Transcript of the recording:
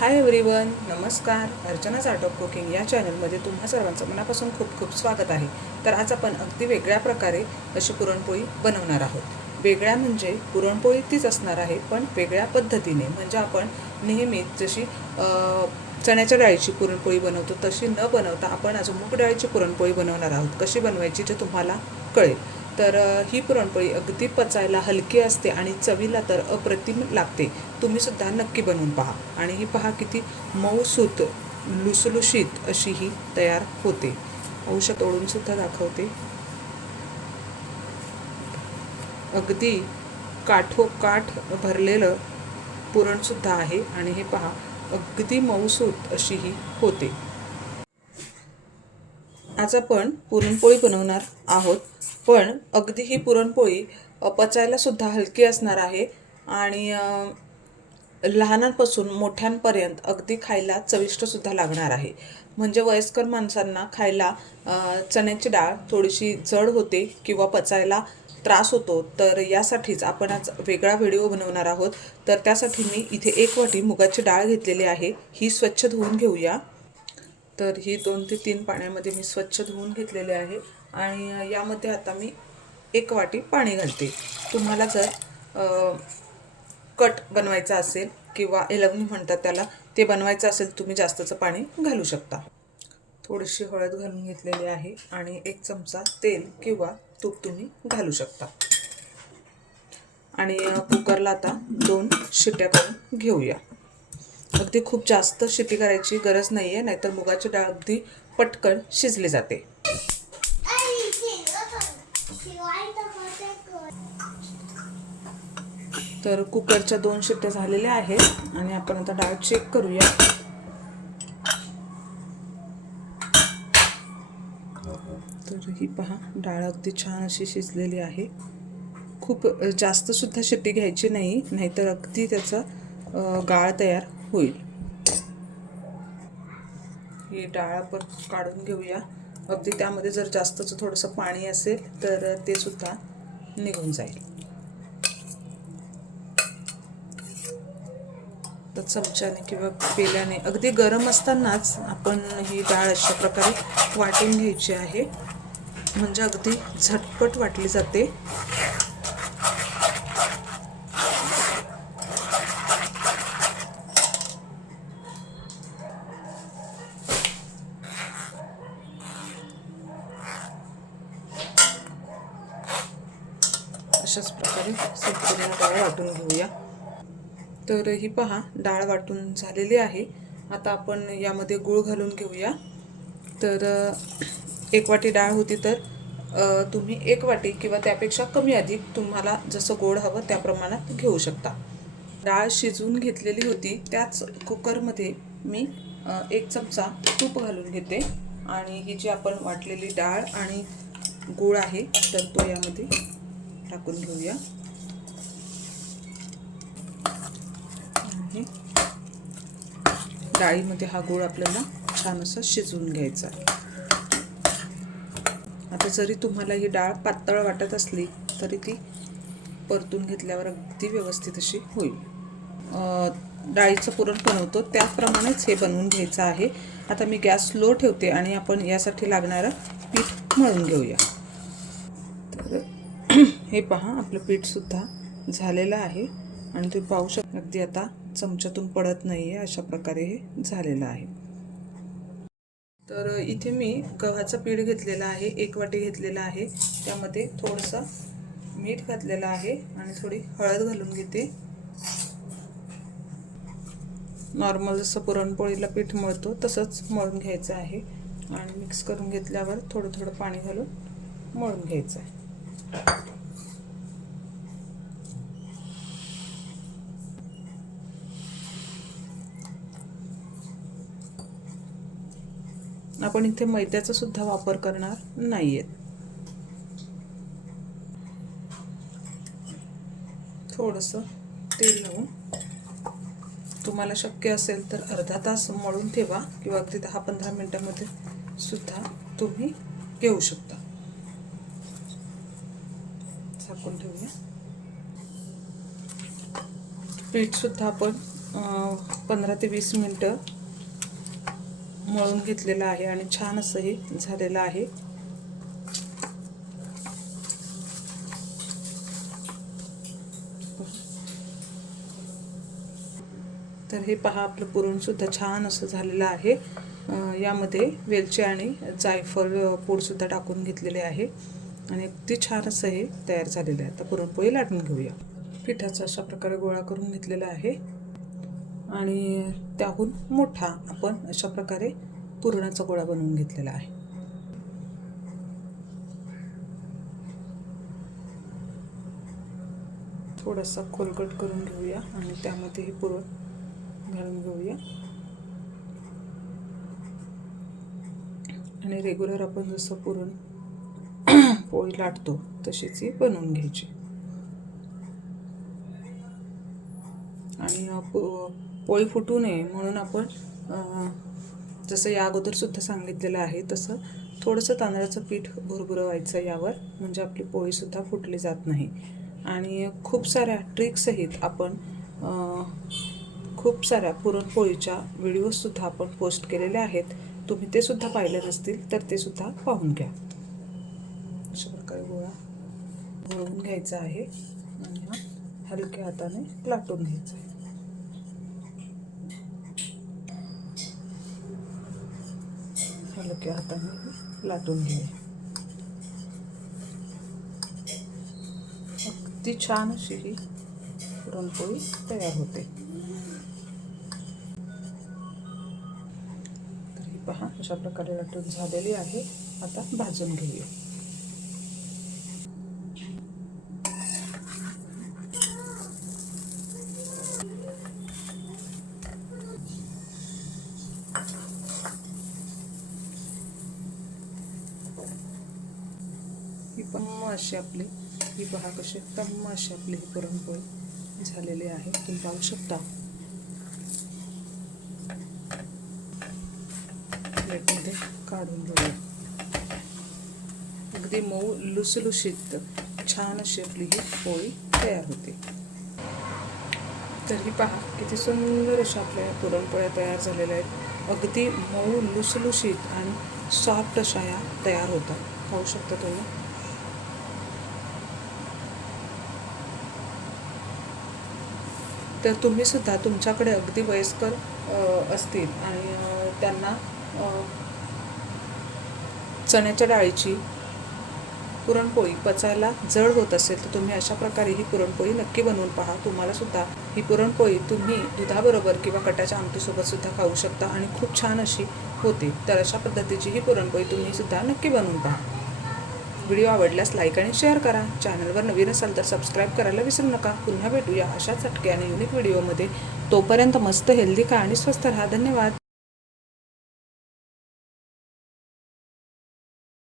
Hi everyone, नमस्कार. अर्चनाच art of cooking या चॅनलमध्ये तुम्हा सर्वांचं मनापासून खूप खूप स्वागत आहे. तर आज आपण अगदी वेगळ्या प्रकारे अशी पुरणपोळी बनवणार आहोत. वेगळ्या म्हणजे पुरणपोळी तीच असणार आहे, पण वेगळ्या पद्धतीने. म्हणजे आपण नेहमीच जशी चण्याच्या डाळीची पुरणपोळी बनवतो तशी न बनवता आपण आज मूग डाळीची पुरणपोळी बनवणार आहोत. कशी बनवायची ते तुम्हाला कळेल. तर ही पुरणपोळी अगदी पचायला हलकी असते आणि चवीला तर अप्रतिम लागते. तुम्हीसुद्धा नक्की बनवून पहा. आणि ही पहा किती मऊसूत लुसलुशीत अशी ही तयार होते. औषध तोडूनसुद्धा दाखवते. अगदी काठोकाठ भरलेलं पुरणसुद्धा आहे आणि हे पहा अगदी मऊसूत अशी ही होते. आज आपण पुरणपोळी बनवणार आहोत, पण अगदी ही पुरणपोळी पचायला सुद्धा हलकी असणार आहे आणि लहानांपासून मोठ्यांपर्यंत अगदी खायला चविष्टसुद्धा लागणार आहे. म्हणजे वयस्कर माणसांना खायला चण्याची डाळ थोडीशी जड होते किंवा पचायला त्रास होतो, तर यासाठीच आपण आज वेगळा व्हिडिओ बनवणार आहोत. तर त्यासाठी मी इथे 1 वाटी मुगाची डाळ घेतलेली आहे. ही स्वच्छ धुवून घेऊया. तर ही 2 ते 3 पाण्यामध्ये मी स्वच्छ धुवून घेतलेले आहे आणि यामध्ये आता मी 1 वाटी पाणी घालते. तुम्हाला जर कट बनवायचा असेल किंवा एलवणी म्हणतात त्याला, ते बनवायचं असेल तुम्ही जास्तचं पाणी घालू शकता. थोडीशी हळद घालून घेतलेली आहे आणि 1 चमचा तेल किंवा तूप तुम्ही घालू शकता. आणि कुकरला आता 2 शिट्ट्या करून घेऊया. अगदी खूप जास्त शिट्टी करायची गरज नाही आहे, नाहीतर मुगाची डाळ अगदी पटकन शिजली जाते. तर कुकरच्या 2 शिट्ट्या झालेल्या आहेत आणि आपण आता डाळ चेक करूया. तर ही पहा, डाळ अगदी छान अशी शिजलेली आहे. खूप जास्त सुद्धा शिट्टी घ्यायची नाही, नाहीतर अगदी त्याचा गाळ तयार होईल. ही डाळ आपण काढून घेऊया. अगदी त्यामध्ये जर जास्तचं थोडंसं पाणी असेल तर ते सुद्धा निघून जाईल. तर चमच्याने किंवा पेल्याने अगदी गरम असतानाच आपण ही डाळ अशा प्रकारे वाटून घ्यायची आहे, म्हणजे अगदी झटपट वाटली जाते. अशाच प्रकारे संपूर्ण डाळ वाटून घेऊया. तर ही पहा, डाळ वाटून झालेली आहे. आता आपण यामध्ये गूळ घालून घेऊया. तर 1 वाटी डाळ होती, तर तुम्ही 1 वाटी किंवा त्यापेक्षा कमी अधिक तुम्हाला जसं गोड हवं त्या प्रमाणात घेऊ शकता. डाळ शिजवून घेतलेली होती, त्याच कुकरमध्ये मी 1 चमचा तूप घालून घेते आणि ही जी आपण वाटलेली डाळ आणि गूळ आहे तर तो यामध्ये टाकून घेऊया. डाळीमध्ये हा गूळ आपल्याला छान असं शिजवून घ्यायचा. आता जरी तुम्हाला ही डाळ पातळ वाटत असली तरी ती परतून घेतल्यावर अगदी व्यवस्थित अशी होईल. डाळीचं पुरण बनवतो त्याप्रमाणेच हे बनवून घ्यायचं आहे. आता मी गॅस स्लो ठेवते आणि आपण यासाठी लागणारं पीठ मळून घेऊया. तर हे पहा, आपलं पीठसुद्धा झालेलं आहे आणि तुम्ही पाहू शकता अगदी आता चमच्यातून पडत नाही आहे, अशा प्रकारे हे झालेलं आहे. तर इथे मी गव्हाचं पीठ घेतलेलं आहे, 1 वाटी घेतलेलं आहे. त्यामध्ये थोडंसं मीठ घातलेलं आहे आणि थोडी हळद घालून घेते. नॉर्मल जसं पुरणपोळीला पीठ मळतो तसंच मळून घ्यायचं आहे आणि मिक्स करून घेतल्यावर थोडं थोडं पाणी घालून मळून घ्यायचं आहे. आपण इथे मैद्याचा सुद्धा वापर करणार नाहीये. थोडंसं तेल लावून तुम्हाला शक्य असेल तर अर्धा तास मळून ठेवा किंवा अगदी 10-15 मिनिटांमध्ये सुद्धा तुम्ही घेऊ शकता. झाकून ठेवूया. पीठ सुद्धा आपण 15 ते 20 मिनटं मळून घेतलेलं आहे आणि छान असं हे झालेलं आहे. तर हे पहा, आपलं पुरणसुद्धा छान असं झालेलं आहे. यामध्ये वेलची आणि जायफळ पूडसुद्धा टाकून घेतलेले आहे आणि अगदी छान असं हे तयार झालेलं आहे. आता पुरणपोळी लाटून घेऊया. पिठाचा अशा प्रकारे गोळा करून घेतलेला आहे आणि त्याहून मोठा आपण अशा प्रकारे पुरणाचा गोळा बनवून घेतलेला आहे. थोडासा खोलगट करून घेऊया आणि त्यामध्ये हे पुरण घालून घेऊया आणि रेग्युलर आपण जसं पुरण पोळी लाटतो तशीच ही बनवून घ्यायची. आणि पोळी फुटू नये म्हणून आपण जसं या अगोदर सुद्धा सांगितलेलं आहे तसं थोडंसं तांदळाचं पीठ भुरभुरवायचं यावर, म्हणजे आपली पोळीसुद्धा फुटली जात नाही. आणि खूप साऱ्या ट्रिक्ससहित आपण खूप साऱ्या पुरणपोळीच्या व्हिडिओजसुद्धा आपण पोस्ट केलेल्या आहेत. तुम्ही ते सुद्धा पाहिले नसतील तर ते सुद्धा पाहून घ्या. अशा प्रकारे गोळा घोळवून घ्यायचा आहे आणि हा हलक्या हाताने लाटून घ्यायचा आहे. हलक्या हाताने लाटून घ्या. अगदी छान अशी ही पुरणपोळी तयार होते. तर ही पहा, अशा प्रकारे लाटून झालेली आहे. आता भाजून घेऊया. ही पण अशी आपली ही पहा कशी एकदम अशी आपली ही पुरणपोळी झालेली आहे. तुम्ही पाहू शकता. प्लेटमध्ये काढून घेऊया. अगदी मऊ लुसलुशीत छान अशी आपली ही पोळी तयार होते. तर ही पहा, किती सुंदर अशा आपल्या पुरणपोळ्या तयार झालेल्या आहेत. अगदी मऊ लुसलुशीत आणि सॉफ्ट अशा या तयार होतात. पाहू शकता तुम्ही. तर तुम्ही सुद्धा तुमच्याकडे अगदी वयस्कर असतील आणि त्यांना चण्याच्या डाळीची पुरणपोळी पचायला जड होत असेल तर तुम्ही अशा प्रकारे ही पुरणपोळी नक्की बनवून पहा. तुम्हाला सुद्धा ही पुरणपोळी तुम्ही दुधाबरोबर किंवा कटाच्या आमटीसोबत सुद्धा खाऊ शकता आणि खूप छान अशी होते. तर अशा पद्धतीची ही पुरणपोळी तुम्ही सुद्धा नक्की बनवून पहा. व्हिडिओ आवडल्यास लाईक आणि शेअर करा. चॅनलवर नवीन असाल तर सबस्क्राईब करायला विसरू नका. पुन्हा भेटूया अशाच चटके आणि युनिक व्हिडिओमध्ये. तोपर्यंत मस्त हेल्दी खा आणि स्वस्थ राहा. धन्यवाद.